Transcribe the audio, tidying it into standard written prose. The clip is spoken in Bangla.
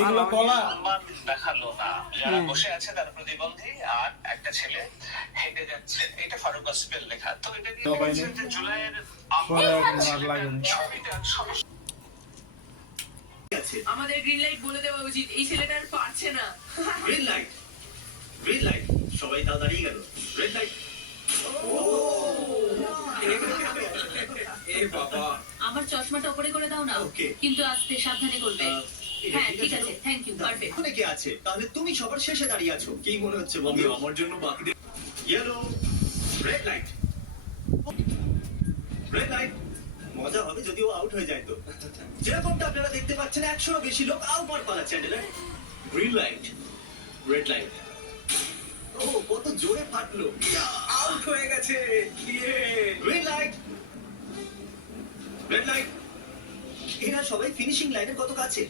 এগুলো কলা সম্মান দেখালো না, যারা বসে আছে তারা প্রতিবন্ধী, আর একটা ছেলে হেঁটে যাচ্ছে, এটা ফারুক হসপিটাল লেখা। তো এটা নিয়ে সবাই বলছে যে জুলাইয়ের পরে আর লাগে না। ছবিটার সমস্যা আমাদের গ্রিন লাইট বলে দেওয়া উচিত, এই ছেলেটা আর পারছে না। গ্রিন লাইট, গ্রিন লাইট, সবাই তাও দাঁড়িয়ে গেল। Red light. এ বাবা, আমার চশমাটা উপরে করে দাও না, Okay. কিন্তু আস্তে সাবধানে করবে। হ্যাঁ ঠিক আছে, থ্যাংক ইউ, পারফেক্ট। ওখানে কে আছে? তাহলে তুমি সবার শেষে দাঁড়িয়ে আছো, কি মনে হচ্ছে বন্ধু? আমার জন্য বাকিদের yellow, red light, red light. মজা হবে যদিও আউট হয়ে যায় তো। যেরকমটা আপনারা দেখতে পাচ্ছেন 100-এরও বেশি লোক আউট পালাচ্ছে। Green light, red light. ও কত জোরে ফাটলো, আউট হয়ে গেছে। Green light, red light. এরা সবাই ফিনিশিং লাইনের কত কাছে।